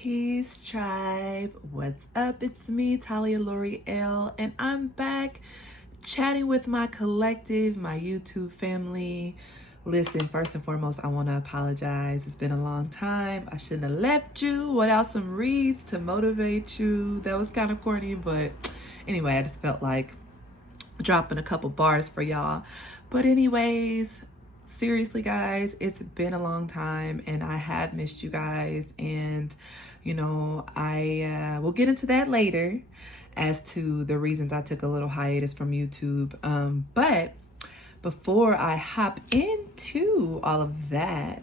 Peace tribe, what's up? It's me, tahlialoreal, and I'm back chatting with my collective, my YouTube family. Listen, first and foremost, I want to apologize. It's been a long time. I shouldn't have left you without some reads to motivate you. That was kind of corny, but anyway, I just felt like dropping a couple bars for y'all. But anyways, seriously guys, it's been a long time and I have missed you guys, and I will get into that later as to the reasons I took a little hiatus from YouTube. But before I hop into all of that,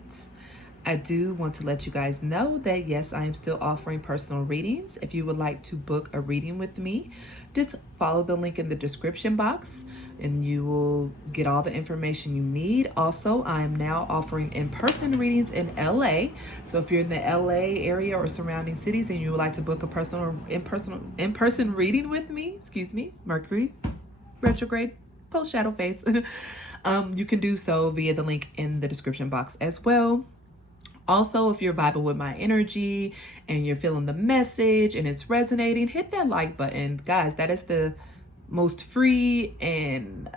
I do want to let you guys know that yes, I am still offering personal readings. If you would like to book a reading with me, just follow the link in the description box and you will get all the information you need. Also, I am now offering in-person readings in LA. So if you're in the LA area or surrounding cities and you would like to book a personal in-person reading with me, Mercury retrograde, post shadow phase, you can do so via the link in the description box as well. Also, if you're vibing with my energy and you're feeling the message and it's resonating, hit that like button. Guys, that is the most free and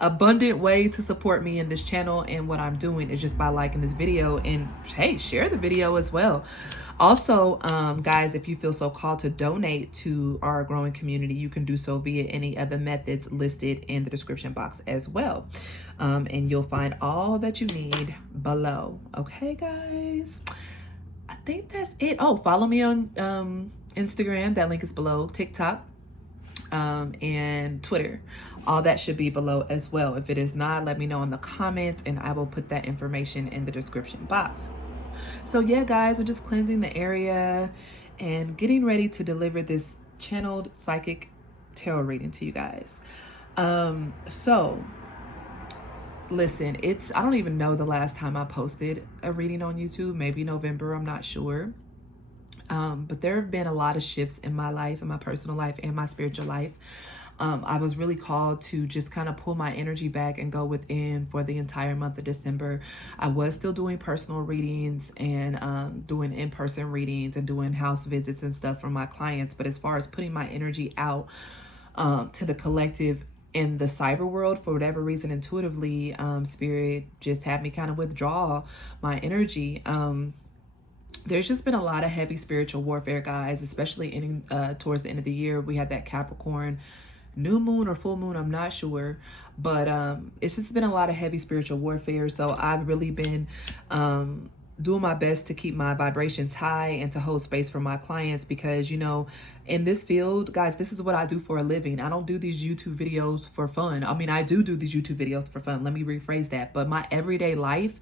abundant way to support me in this channel, and what I'm doing is just by liking this video, and hey, share the video as well. Also, guys, if you feel so called to donate to our growing community, you can do so via any other methods listed in the description box as well. And you'll find all that you need below. Okay, guys, I think that's it. Oh, follow me on Instagram. That link is below. TikTok. And Twitter. All that should be below as well. If it is not, let me know in the comments and I will put that information in the description box. So yeah, guys, I'm just cleansing the area and getting ready to deliver this channeled psychic tarot reading to you guys. So listen, I don't even know the last time I posted a reading on YouTube, maybe November, I'm not sure. But there have been a lot of shifts in my life, in my personal life and my spiritual life. I was really called to just kind of pull my energy back and go within for the entire month of December. I was still doing personal readings and doing in-person readings and doing house visits and stuff for my clients. But as far as putting my energy out to the collective in the cyber world, for whatever reason, intuitively, Spirit just had me kind of withdraw my energy. There's just been a lot of heavy spiritual warfare, guys, especially towards the end of the year. We had that Capricorn new moon or full moon, I'm not sure, but it's just been a lot of heavy spiritual warfare. So I've really been doing my best to keep my vibrations high and to hold space for my clients, because in this field, guys, this is what I do for a living. I don't do these YouTube videos for fun. I mean, I do these YouTube videos for fun. Let me rephrase that. But my everyday life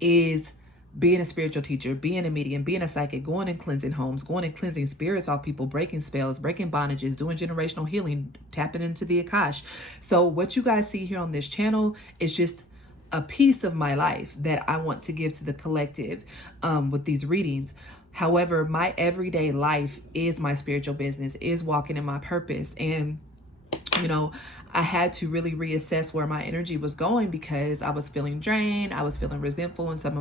is being a spiritual teacher, being a medium, being a psychic, going and cleansing homes, going and cleansing spirits off people, breaking spells, breaking bondages, doing generational healing, tapping into the Akash. So what you guys see here on this channel is just a piece of my life that I want to give to the collective with these readings. However, my everyday life is my spiritual business, is walking in my purpose. And I had to really reassess where my energy was going, because I was feeling drained. I was feeling resentful in some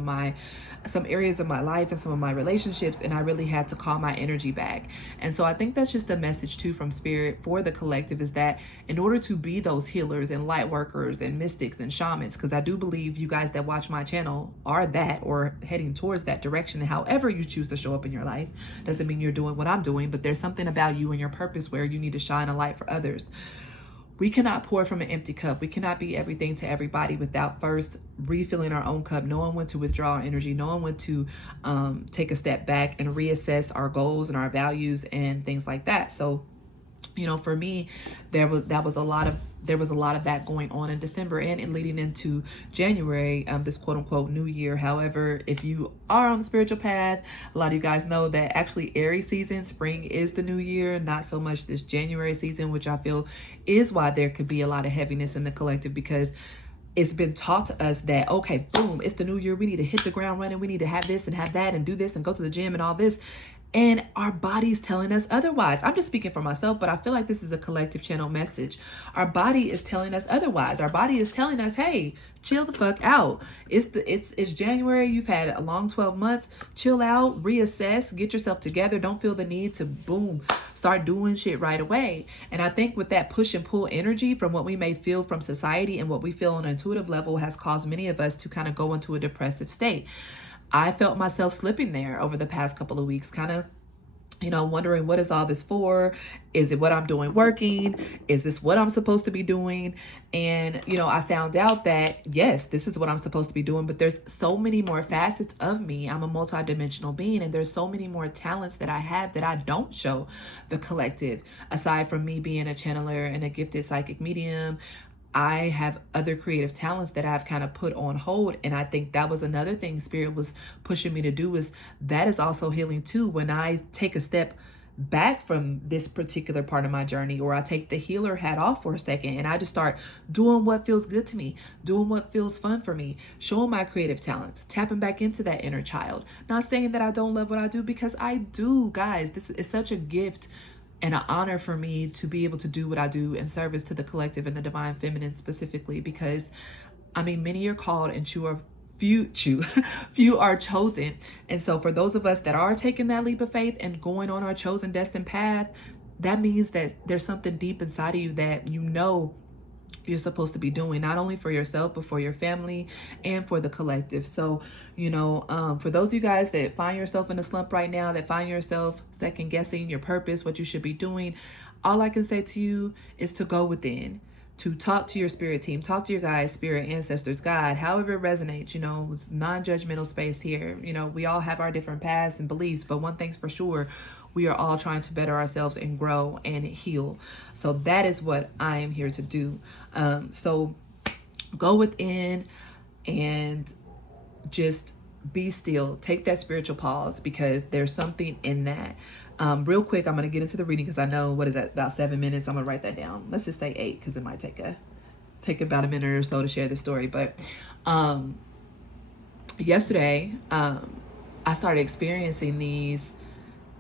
areas of my life and some of my relationships, and I really had to call my energy back. And so I think that's just a message too from Spirit for the collective, is that in order to be those healers and light workers and mystics and shamans, because I do believe you guys that watch my channel are that, or heading towards that direction. And however you choose to show up in your life doesn't mean you're doing what I'm doing, but there's something about you and your purpose where you need to shine a light for others. We cannot pour from an empty cup. We cannot be everything to everybody without first refilling our own cup, knowing when to withdraw our energy, knowing when to take a step back and reassess our goals and our values and things like that. So, for me, there was a lot of that going on in December and leading into January, this quote unquote new year. However, if you are on the spiritual path, a lot of you guys know that actually Aries season, spring, is the new year, not so much this January season, which I feel is why there could be a lot of heaviness in the collective, because it's been taught to us that, okay, boom, it's the new year. We need to hit the ground running. We need to have this and have that and do this and go to the gym and all this. And our body's telling us otherwise. I'm just speaking for myself, but I feel like this is a collective channel message. Our body is telling us otherwise. Our body is telling us, hey, chill the fuck out. It's January. You've had a long 12 months. Chill out, reassess, get yourself together. Don't feel the need to boom, start doing shit right away. And I think with that push and pull energy from what we may feel from society and what we feel on an intuitive level has caused many of us to kind of go into a depressive state. I felt myself slipping there over the past couple of weeks, kind of, wondering, what is all this for? Is it what I'm doing working? Is this what I'm supposed to be doing? And, I found out that, yes, this is what I'm supposed to be doing, but there's so many more facets of me. I'm a multidimensional being, and there's so many more talents that I have that I don't show the collective. Aside from me being a channeler and a gifted psychic medium, I have other creative talents that I've kind of put on hold. And I think that was another thing Spirit was pushing me to do, is that is also healing too. When I take a step back from this particular part of my journey, or I take the healer hat off for a second and I just start doing what feels good to me, doing what feels fun for me, showing my creative talents, tapping back into that inner child. Not saying that I don't love what I do, because I do, guys. This is such a gift and an honor for me to be able to do what I do in service to the collective and the divine feminine specifically, because many are called and few are chosen. And so for those of us that are taking that leap of faith and going on our chosen destined path, that means that there's something deep inside of you that you're supposed to be doing, not only for yourself, but for your family and for the collective. So, for those of you guys that find yourself in a slump right now, that find yourself second guessing your purpose, what you should be doing, all I can say to you is to go within, to talk to your spirit team, talk to your guides, spirit, ancestors, God, however it resonates. It's non-judgmental space here. We all have our different paths and beliefs, but one thing's for sure, we are all trying to better ourselves and grow and heal. So that is what I am here to do. So go within and just be still. Take that spiritual pause, because there's something in that. Real quick, I'm going to get into the reading, because I know, what is that, about 7 minutes. I'm going to write that down. Let's just say 8, because it might take about a minute or so to share the story. But yesterday, I started experiencing these,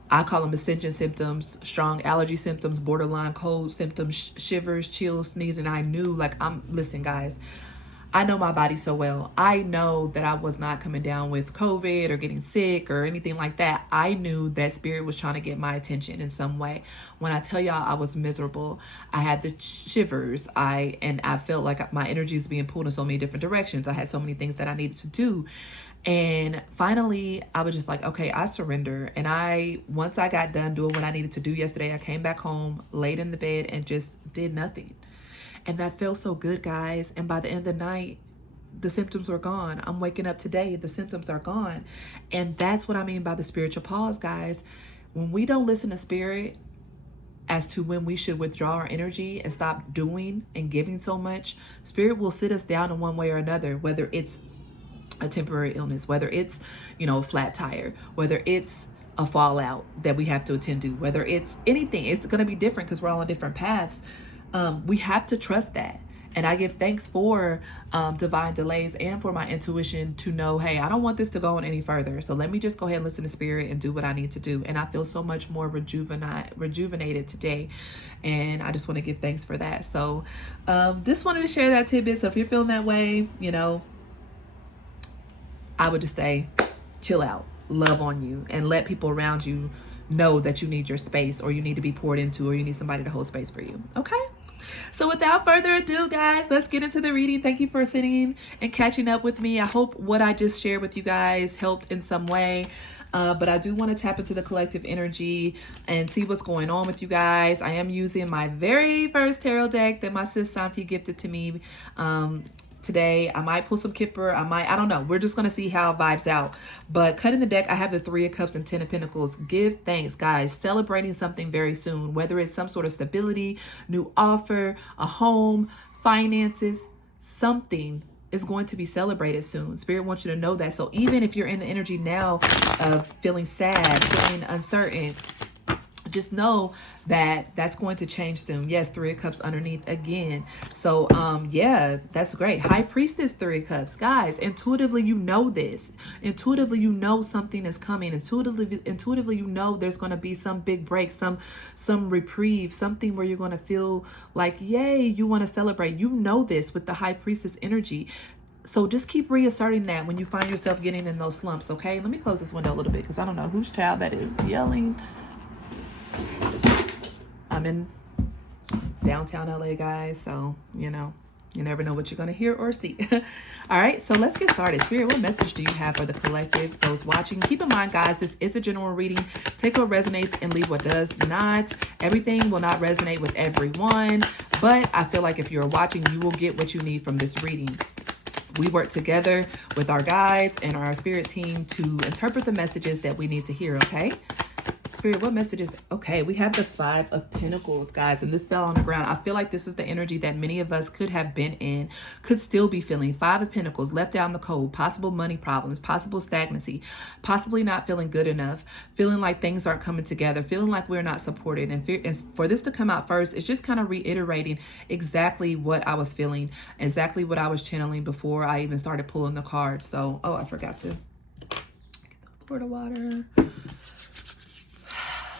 I call them ascension symptoms, strong allergy symptoms, borderline cold symptoms, shivers, chills, sneezing. I knew, listen, guys, I know my body so well. I know that I was not coming down with COVID or getting sick or anything like that. I knew that Spirit was trying to get my attention in some way. When I tell y'all I was miserable, I had the shivers. I felt like my energy is being pulled in so many different directions. I had so many things that I needed to do. And finally, I was just like, okay, I surrender. And once I got done doing what I needed to do yesterday, I came back home, laid in the bed, and just did nothing. And that felt so good, guys. And by the end of the night, the symptoms were gone. I'm waking up today, the symptoms are gone. And that's what I mean by the spiritual pause, guys. When we don't listen to Spirit as to when we should withdraw our energy and stop doing and giving so much, Spirit will sit us down in one way or another, whether it's a temporary illness, whether it's, a flat tire, whether it's a fallout that we have to attend to, whether it's anything. It's going to be different because we're all on different paths. We have to trust that. And I give thanks for divine delays and for my intuition to know, hey, I don't want this to go on any further. So let me just go ahead and listen to Spirit and do what I need to do. And I feel so much more rejuvenated today. And I just want to give thanks for that. So just wanted to share that tidbit. So if you're feeling that way, I would just say, chill out, love on you, and let people around you know that you need your space, or you need to be poured into, or you need somebody to hold space for you. Okay? So without further ado, guys, let's get into the reading. Thank you for sitting and catching up with me. I hope what I just shared with you guys helped in some way. But I do want to tap into the collective energy and see what's going on with you guys. I am using my very first tarot deck that my sis Santi gifted to me today. I might pull some Kipper. I don't know. We're just going to see how it vibes out. But cutting the deck, I have the 3 of Cups and 10 of Pentacles. Give thanks, guys. Celebrating something very soon, whether it's some sort of stability, new offer, a home, finances, something is going to be celebrated soon. Spirit wants you to know that. So even if you're in the energy now of feeling sad, feeling uncertain, just know that that's going to change soon. Yes, Three of Cups underneath again. So yeah, that's great. High Priestess, Three of Cups. Guys, intuitively you know this. Intuitively you know something is coming. Intuitively you know there's going to be some big break, some reprieve, something where you're going to feel like, yay, you want to celebrate. You know this with the High Priestess energy. So just keep reasserting that when you find yourself getting in those slumps, okay? Let me close this window a little bit because I don't know whose child that is yelling. I'm in downtown LA, guys, so, you know, you never know what you're going to hear or see. All right, so let's get started. Spirit, what message do you have for the collective, those watching? Keep in mind, guys, this is a general reading. Take what resonates and leave what does not. Everything will not resonate with everyone, but I feel like if you're watching, you will get what you need from this reading. We work together with our guides and our spirit team to interpret the messages that we need to hear, okay? Spirit, what messages? Okay, we have the Five of Pentacles, guys, and this fell on the ground. I feel like this is the energy that many of us could have been in, could still be feeling. Five of Pentacles, left out in the cold, possible money problems, possible stagnancy, possibly not feeling good enough, feeling like things aren't coming together, feeling like we're not supported. And for this to come out first, it's just kind of reiterating exactly what I was feeling, exactly what I was channeling before I even started pulling the cards. So, oh, I forgot to get the Florida water.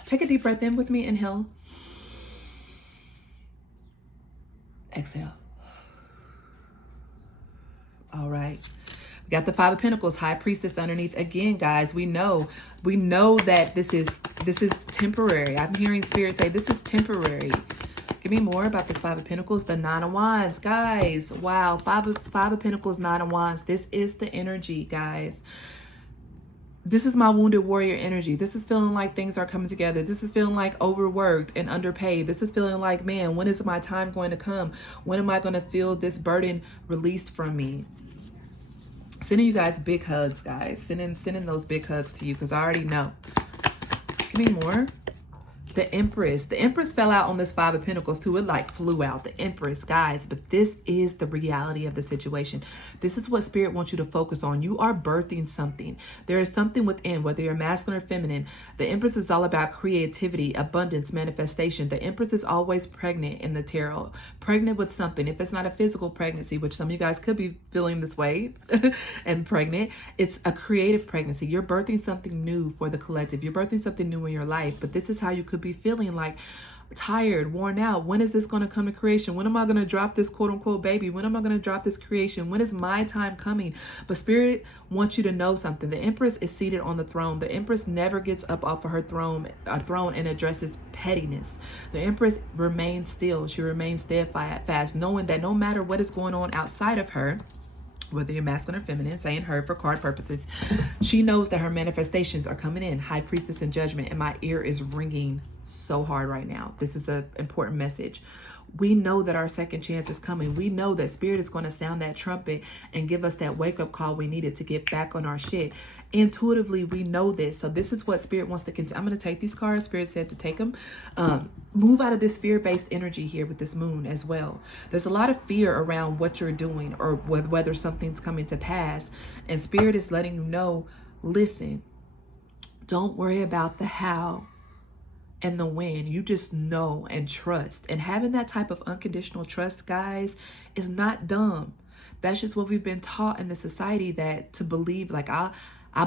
Take a deep breath in with me. Inhale. Exhale. All right. We got the Five of Pentacles, High Priestess underneath again, guys. We know that this is temporary. I'm hearing Spirit say this is temporary. Give me more about this Five of Pentacles, the Nine of Wands, guys. Wow, Five of Pentacles, Nine of Wands. This is the energy, guys. This is my wounded warrior energy. This is feeling like things are coming together. This is feeling like overworked and underpaid. This is feeling like, man, when is my time going to come? When am I going to feel this burden released from me? Sending you guys big hugs, guys. Sending those big hugs to you because I already know. Give me more. The Empress. The Empress fell out on this Five of Pentacles too. It like flew out. The Empress, guys. But this is the reality of the situation. This is what Spirit wants you to focus on. You are birthing something. There is something within, whether you're masculine or feminine. The Empress is all about creativity, abundance, manifestation. The Empress is always pregnant in the tarot. Pregnant with something. If it's not a physical pregnancy, which some of you guys could be feeling this way and pregnant, it's a creative pregnancy. You're birthing something new for the collective. You're birthing something new in your life. But this is how you could be feeling, like tired, worn out. When is this going to come to creation? When am I going to drop this quote unquote baby? When am I going to drop this creation? When is my time coming? But Spirit wants you to know something. The Empress is seated on the throne. The Empress never gets up off of her throne and addresses pettiness. The Empress remains still. She remains steadfast, knowing that no matter what is going on outside of her, whether you're masculine or feminine, saying her for card purposes, she knows that her manifestations are coming in. High Priestess and Judgment, and my ear is ringing so hard right now. This is an important message. We know that our second chance is coming. We know that Spirit is going to sound that trumpet and give us that wake-up call we needed to get back on our shit. Intuitively, we know this. So this is what Spirit wants to continue. I'm going to take these cards. Spirit said to take them. Move out of this fear-based energy here with this moon as well. There's a lot of fear around what you're doing or whether something's coming to pass. And Spirit is letting you know, listen, don't worry about the how and the when. You just know and trust. And having that type of unconditional trust, guys, is not dumb. That's just what we've been taught in the society, that to believe, like, I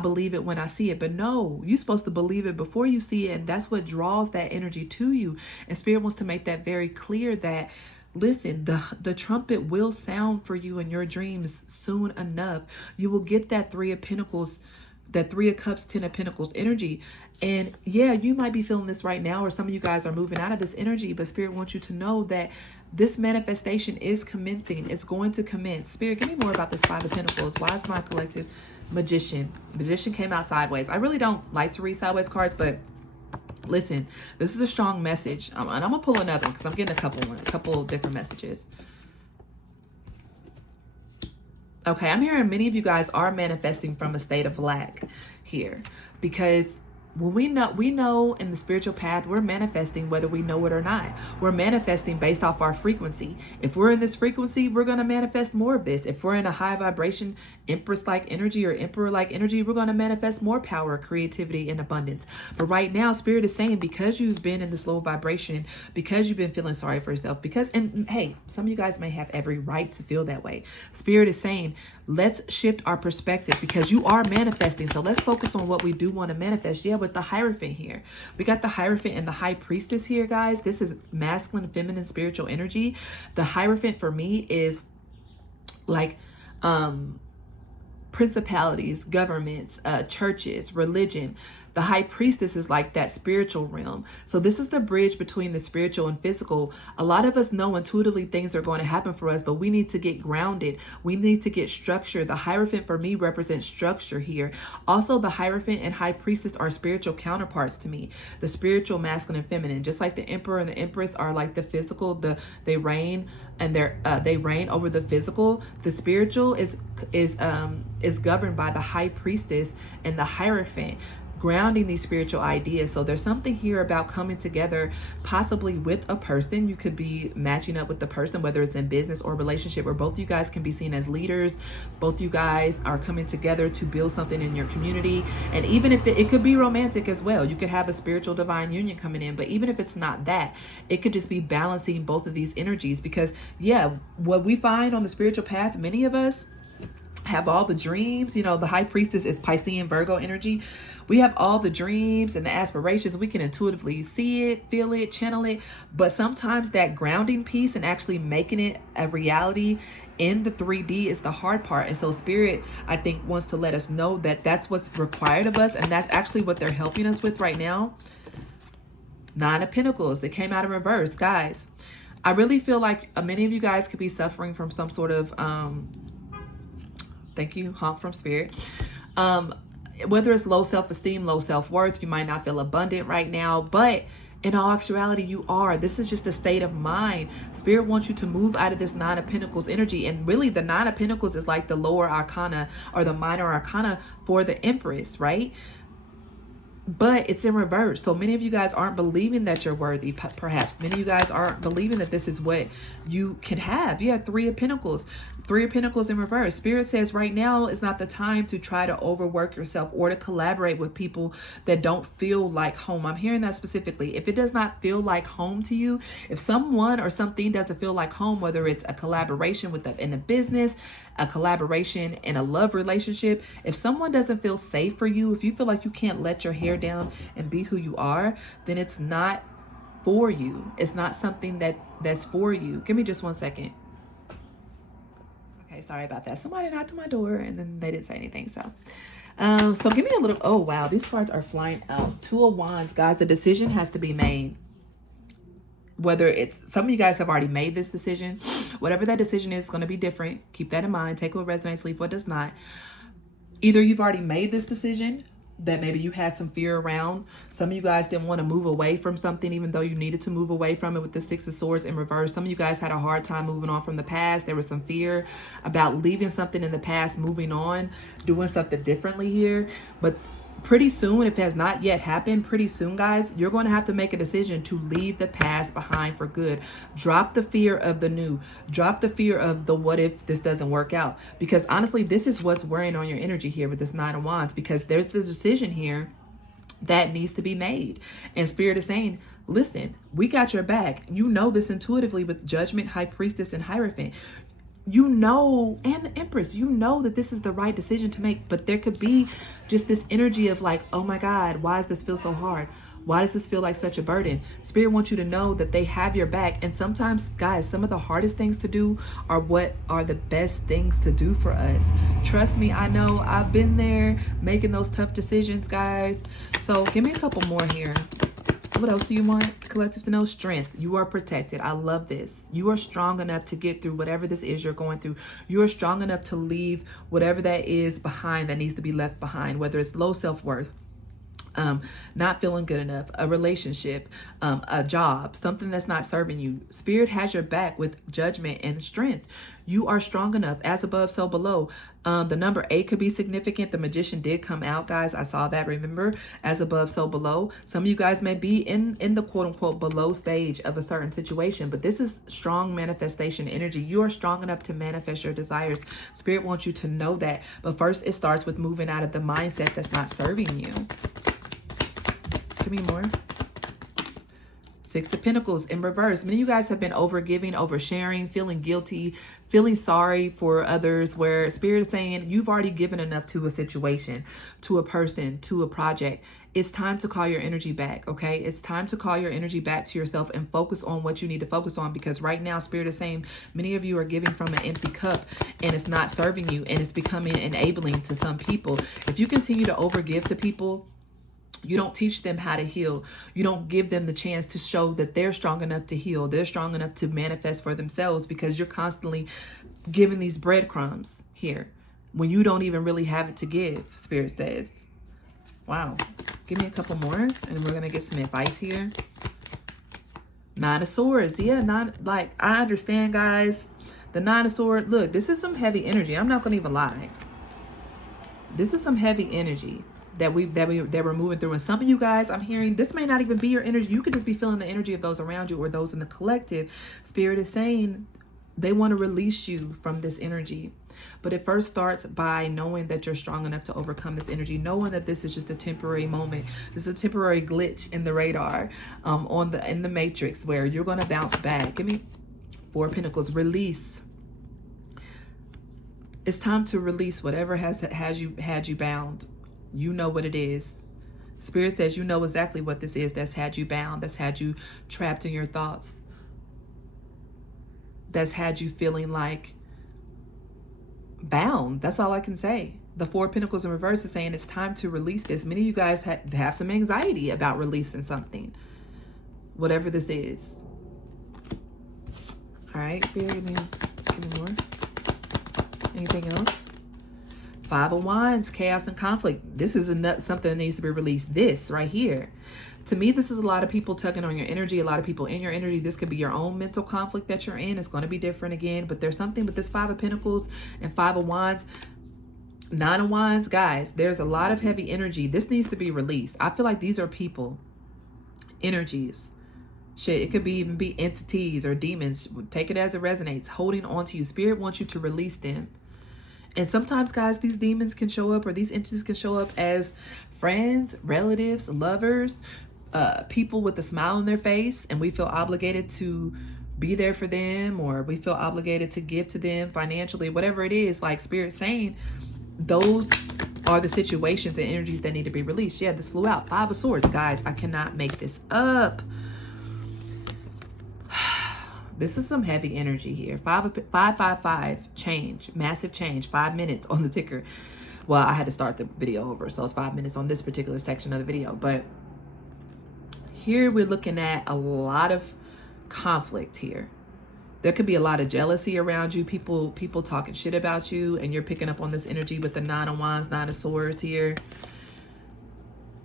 believe it when I see it. But no, you're supposed to believe it before you see it. And that's what draws that energy to you. And Spirit wants to make that very clear that, listen, the trumpet will sound for you in your dreams soon enough. You will get that Three of Pentacles, that Three of Cups, Ten of Pentacles energy. And yeah, you might be feeling this right now, or some of you guys are moving out of this energy, but Spirit wants you to know that this manifestation is commencing. It's going to commence. Spirit, give me more about this Five of Pentacles. Why is my collective Magician? Magician came out sideways. I really don't like to read sideways cards, but listen, this is a strong message. And I'm gonna pull another one because I'm getting a couple different messages. Okay, I'm hearing many of you guys are manifesting from a state of lack here, because when we know in the spiritual path, we're manifesting whether we know it or not. We're manifesting based off our frequency. If we're in this frequency, we're going to manifest more of this. If we're in a high vibration, Empress-like energy or Emperor-like energy, we're going to manifest more power, creativity, and abundance. But right now, Spirit is saying, because you've been in this low vibration, because you've been feeling sorry for yourself, because, and hey, some of you guys may have every right to feel that way. Spirit is saying, let's shift our perspective, because you are manifesting. So let's focus on what we do want to manifest. Yeah, with the Hierophant here. We got the Hierophant and the High Priestess here, guys. This is masculine, feminine, spiritual energy. The Hierophant for me is like, principalities, governments, churches, religion. The High Priestess is like that spiritual realm. So this is the bridge between the spiritual and physical. A lot of us know intuitively things are going to happen for us, but we need to get grounded. We need to get structure. The Hierophant for me represents structure here. Also, the Hierophant and High Priestess are spiritual counterparts to me. The spiritual, masculine, and feminine. Just like the Emperor and the Empress are like the physical, they reign and they reign over the physical. The spiritual is governed by the High Priestess and the Hierophant, grounding these spiritual ideas. So there's something here about coming together, possibly with a person. You could be matching up with the person, whether it's in business or relationship, where both you guys can be seen as leaders. Both you guys are coming together to build something in your community. And even if it could be romantic as well, you could have a spiritual divine union coming in. But even if it's not that, it could just be balancing both of these energies. Because yeah, what we find on the spiritual path, many of us have all the dreams. You know, the High Priestess is Piscean Virgo energy. We have all the dreams and the aspirations. We can intuitively see it, feel it, channel it. But sometimes that grounding piece and actually making it a reality in the 3D is the hard part. And so Spirit, I think, wants to let us know that that's what's required of us. And that's actually what they're helping us with right now. Nine of Pentacles. It came out in reverse. Guys, I really feel like many of you guys could be suffering from some sort of, thank you, honk from Spirit. Whether it's low self-esteem, low self-worth, you might not feel abundant right now, but in all actuality, you are. This is just a state of mind. Spirit wants you to move out of this Nine of Pentacles energy. And really, the Nine of Pentacles is like the lower arcana or the minor arcana for the Empress, right? But it's in reverse. So many of you guys aren't believing that you're worthy. Perhaps many of you guys aren't believing that this is what you can have. You have Three of Pentacles. Three of Pentacles in reverse. Spirit says right now is not the time to try to overwork yourself or to collaborate with people that don't feel like home. I'm hearing that specifically. If it does not feel like home to you, if someone or something doesn't feel like home, whether it's a collaboration in a business, a collaboration in a love relationship, if someone doesn't feel safe for you, if you feel like you can't let your hair down and be who you are, then it's not for you. It's not something that's for you. Give me just 1 second. Okay, sorry about that. Somebody knocked on my door and then they didn't say anything. So give me a little, oh wow, these cards are flying out. Two of Wands, guys, the decision has to be made. Whether it's, some of you guys have already made this decision. Whatever that decision is going to be different. Keep that in mind. Take what resonates, leave what does not. Either you've already made this decision that maybe you had some fear around. Some of you guys didn't want to move away from something even though you needed to move away from it with the Six of Swords in reverse. Some of you guys had a hard time moving on from the past. There was some fear about leaving something in the past, moving on, doing something differently here. But pretty soon, if it has not yet happened, pretty soon, guys, you're going to have to make a decision to leave the past behind for good. Drop the fear of the new. Drop the fear of the what if this doesn't work out. Because honestly, this is what's wearing on your energy here with this Nine of Wands. Because there's the decision here that needs to be made. And Spirit is saying, listen, we got your back. You know this intuitively with Judgment, High Priestess, and Hierophant. You know, and the Empress, you know that this is the right decision to make, but there could be just this energy of like, oh my God, why does this feel so hard? Why does this feel like such a burden? Spirit wants you to know that they have your back. And sometimes, guys, some of the hardest things to do are what are the best things to do for us. Trust me, I know I've been there making those tough decisions, guys. So give me a couple more here. What else do you want, collective, to know? Strength. You are protected. I love this. You are strong enough to get through whatever this is you're going through. You are strong enough to leave whatever that is behind that needs to be left behind, whether it's low self-worth, not feeling good enough, a relationship, a job, something that's not serving you. Spirit has your back with Judgment and Strength. You are strong enough, as above, so below. The number 8 could be significant. The Magician did come out, guys. I saw that. Remember, as above, so below. Some of you guys may be in the quote unquote below stage of a certain situation, but this is strong manifestation energy. You are strong enough to manifest your desires. Spirit wants you to know that. But first, it starts with moving out of the mindset that's not serving you. Give me more. 6 of Pentacles in reverse. Many of you guys have been overgiving, oversharing, feeling guilty, feeling sorry for others, where Spirit is saying you've already given enough to a situation, to a person, to a project. It's time to call your energy back, okay? It's time to call your energy back to yourself and focus on what you need to focus on, because right now Spirit is saying many of you are giving from an empty cup and it's not serving you, and it's becoming enabling to some people. If you continue to overgive to people, you don't teach them how to heal. You don't give them the chance to show that they're strong enough to heal. They're strong enough to manifest for themselves, because you're constantly giving these breadcrumbs here when you don't even really have it to give, Spirit says. Wow. Give me a couple more and we're going to get some advice here. 9 of Swords. Yeah, I understand, guys. The 9 of Swords. Look, this is some heavy energy. I'm not going to even lie. This is some heavy energy that we're moving through. And some of you guys, I'm hearing, this may not even be your energy. You could just be feeling the energy of those around you or those in the collective. Spirit is saying they want to release you from this energy. But it first starts by knowing that you're strong enough to overcome this energy, knowing that this is just a temporary moment. This is a temporary glitch in the radar, in the matrix, where you're going to bounce back. Give me 4 of Pentacles. Release. It's time to release whatever had you bound. You know what it is. Spirit says you know exactly what this is that's had you bound, that's had you trapped in your thoughts, that's had you feeling like bound. That's all I can say. The 4 of Pentacles in reverse is saying it's time to release this. Many of you guys have some anxiety about releasing something, whatever this is. All right, Spirit, give me more. Anything else? 5 of Wands, chaos and conflict. This is something that needs to be released. This right here. To me, this is a lot of people tugging on your energy, a lot of people in your energy. This could be your own mental conflict that you're in. It's going to be different again, but there's something with this 5 of Pentacles and 5 of Wands. 9 of Wands, guys, there's a lot of heavy energy. This needs to be released. I feel like these are people, energies. Shit, it could even be entities or demons. Take it as it resonates, holding on to you. Spirit wants you to release them. And sometimes, guys, these demons can show up, or these entities can show up as friends, relatives, lovers, people with a smile on their face, and we feel obligated to be there for them, or we feel obligated to give to them financially, whatever it is. Like Spirit saying, those are the situations and energies that need to be released. Yeah, this flew out. 5 of Swords. Guys, I cannot make this up. This is some heavy energy here. 555, change, massive change, 5 minutes on the ticker. Well, I had to start the video over, so it's 5 minutes on this particular section of the video. But here we're looking at a lot of conflict here. There could be a lot of jealousy around you, people talking shit about you, and you're picking up on this energy with the 9 of Wands, 9 of Swords here.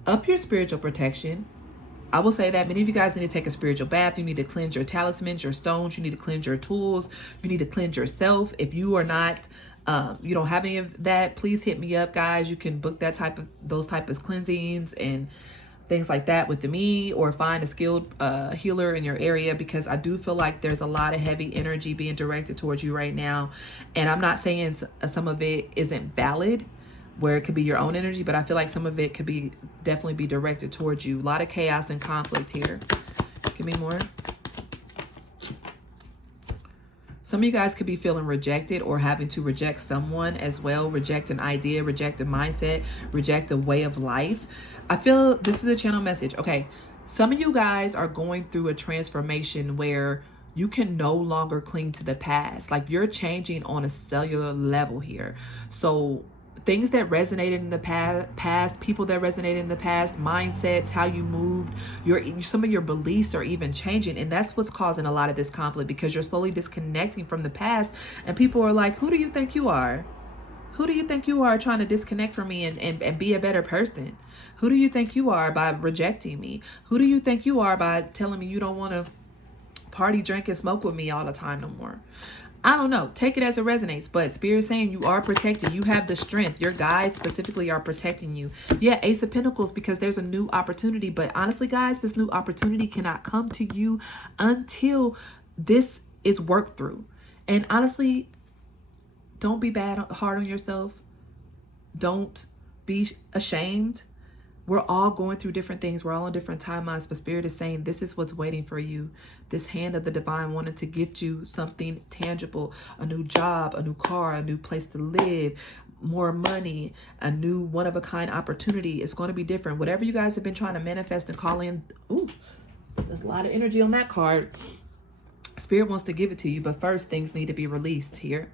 Up your spiritual protection. I will say that many of you guys need to take a spiritual bath. You need to cleanse your talismans, your stones. You need to cleanse your tools. You need to cleanse yourself. If you are not, you don't have any of that, please hit me up, guys. You can book those type of cleansings and things like that with me, or find a skilled healer in your area, because I do feel like there's a lot of heavy energy being directed towards you right now. And I'm not saying some of it isn't valid, where it could be your own energy, but I feel like some of it could definitely be directed towards you. A lot of chaos and conflict here. Give me more. Some of you guys could be feeling rejected, or having to reject someone as well. Reject an idea, reject a mindset, reject a way of life. I feel this is a channel message. Okay, some of you guys are going through a transformation where you can no longer cling to the past. Like, you're changing on a cellular level here. So things that resonated in the past, people that resonated in the past, mindsets, how you moved, some of your beliefs are even changing. And that's what's causing a lot of this conflict, because you're slowly disconnecting from the past. And people are like, who do you think you are? Who do you think you are, trying to disconnect from me and be a better person? Who do you think you are by rejecting me? Who do you think you are by telling me you don't want to party, drink, and smoke with me all the time no more? I don't know. Take it as it resonates. But Spirit is saying you are protected. You have the strength. Your guides specifically are protecting you. Yeah, Ace of Pentacles, because there's a new opportunity. But honestly, guys, this new opportunity cannot come to you until this is worked through. And honestly, don't be hard on yourself. Don't be ashamed. We're all going through different things. We're all on different timelines, but Spirit is saying this is what's waiting for you. This hand of the divine wanted to gift you something tangible, a new job, a new car, a new place to live, more money, a new one-of-a-kind opportunity. It's going to be different. Whatever you guys have been trying to manifest and call in. Ooh, there's a lot of energy on that card. Spirit wants to give it to you, but first things need to be released here.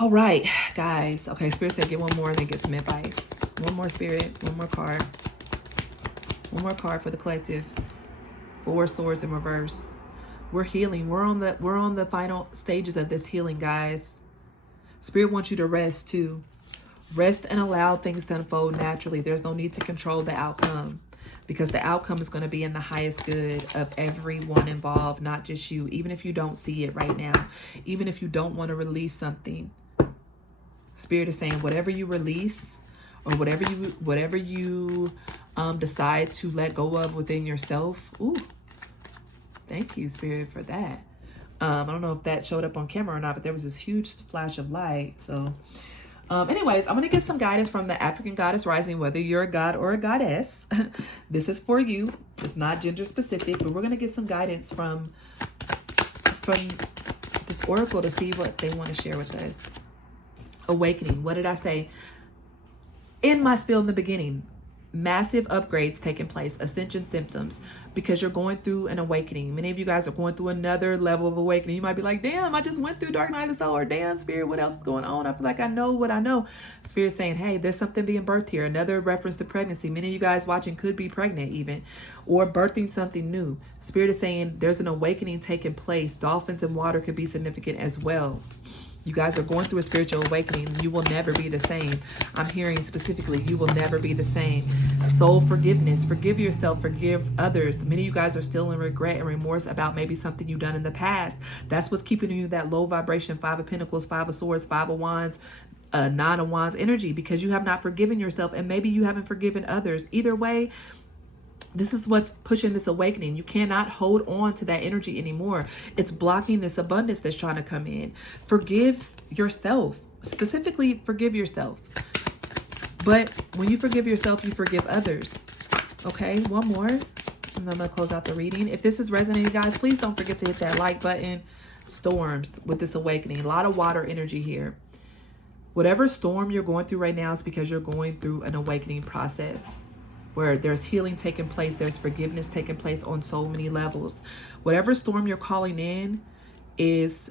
All right, guys. Okay, Spirit said get one more and then get some advice. One more, Spirit. One more card. One more card for the collective. 4 swords in reverse. We're healing. We're on the final stages of this healing, guys. Spirit wants you to rest too. Rest and allow things to unfold naturally. There's no need to control the outcome, because the outcome is going to be in the highest good of everyone involved, not just you. Even if you don't see it right now, even if you don't want to release something, Spirit is saying whatever you release, or whatever you decide to let go of within yourself. Ooh, thank you, Spirit, for that. I don't know if that showed up on camera or not, but there was this huge flash of light. So anyways, I'm going to get some guidance from the African Goddess Rising, whether you're a god or a goddess. This is for you. It's not gender specific, but we're going to get some guidance from this oracle to see what they want to share with us. Awakening. What did I say? In my spiel in the beginning, massive upgrades taking place, ascension symptoms, because you're going through an awakening. Many of you guys are going through another level of awakening. You might be like, damn, I just went through Dark Night of the Soul, or damn, Spirit, what else is going on? I feel like I know what I know. Spirit saying, hey, there's something being birthed here. Another reference to pregnancy. Many of you guys watching could be pregnant even, or birthing something new. Spirit is saying there's an awakening taking place. Dolphins and water could be significant as well. You guys are going through a spiritual awakening. You will never be the same. I'm hearing specifically, you will never be the same. Soul forgiveness. Forgive yourself. Forgive others. Many of you guys are still in regret and remorse about maybe something you've done in the past. That's what's keeping you that low vibration, 5 of Pentacles, 5 of Swords, 5 of Wands, 9 of Wands energy, because you have not forgiven yourself, and maybe you haven't forgiven others. Either way, this is what's pushing this awakening. You cannot hold on to that energy anymore. It's blocking this abundance that's trying to come in. Forgive yourself. Specifically, forgive yourself. But when you forgive yourself, you forgive others. Okay, one more. And I'm going to close out the reading. If this is resonating, guys, please don't forget to hit that like button. Storms with this awakening. A lot of water energy here. Whatever storm you're going through right now is because you're going through an awakening process, where there's healing taking place, there's forgiveness taking place on so many levels. Whatever storm you're calling in is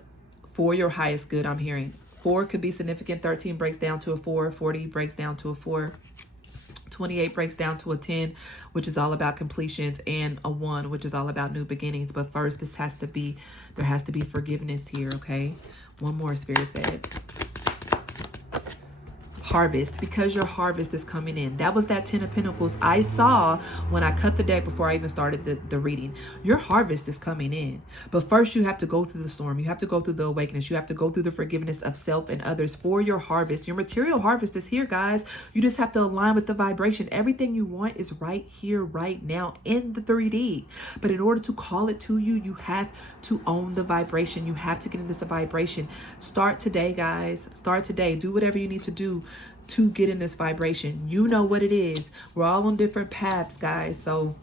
for your highest good, I'm hearing. 4 could be significant. 13 breaks down to a 4. 40 breaks down to a 4. 28 breaks down to a 10, which is all about completions, and a 1, which is all about new beginnings. But first, there has to be forgiveness here, okay? One more, Spirit said. Harvest, because your harvest is coming in. That was that 10 of Pentacles I saw when I cut the deck before I even started the reading. Your harvest is coming in. But first, you have to go through the storm. You have to go through the awakeness. You have to go through the forgiveness of self and others for your harvest. Your material harvest is here, guys. You just have to align with the vibration. Everything you want is right here, right now in the 3D. But in order to call it to you, you have to own the vibration. You have to get into the vibration. Start today, guys. Start today. Do whatever you need to do to get in this vibration. You know what it is. We're all on different paths, guys. So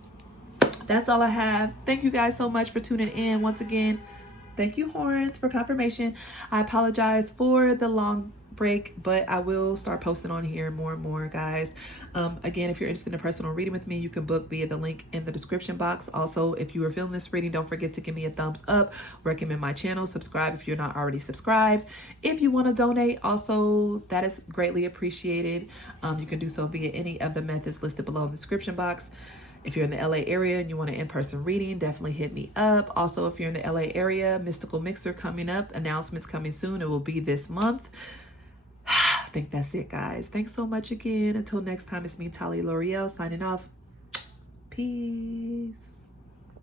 that's all I have. Thank you guys so much for tuning in. Once again, thank you, Horns, for confirmation. I apologize for the long break, but I will start posting on here more and more, guys. Again, if you're interested in a personal reading with me, you can book via the link in the description box. Also, if you are feeling this reading, don't forget to give me a thumbs up, recommend my channel, subscribe if you're not already subscribed. If you want to donate, also, that is greatly appreciated. You can do so via any of the methods listed below in the description box. If you're in the LA area and you want an in-person reading, definitely hit me up. Also, if you're in the LA area, Mystical Mixer coming up, announcements coming soon. It will be this month. I think that's it, guys. Thanks so much again. Until next time, it's me, tahlialoreal, signing off. Peace.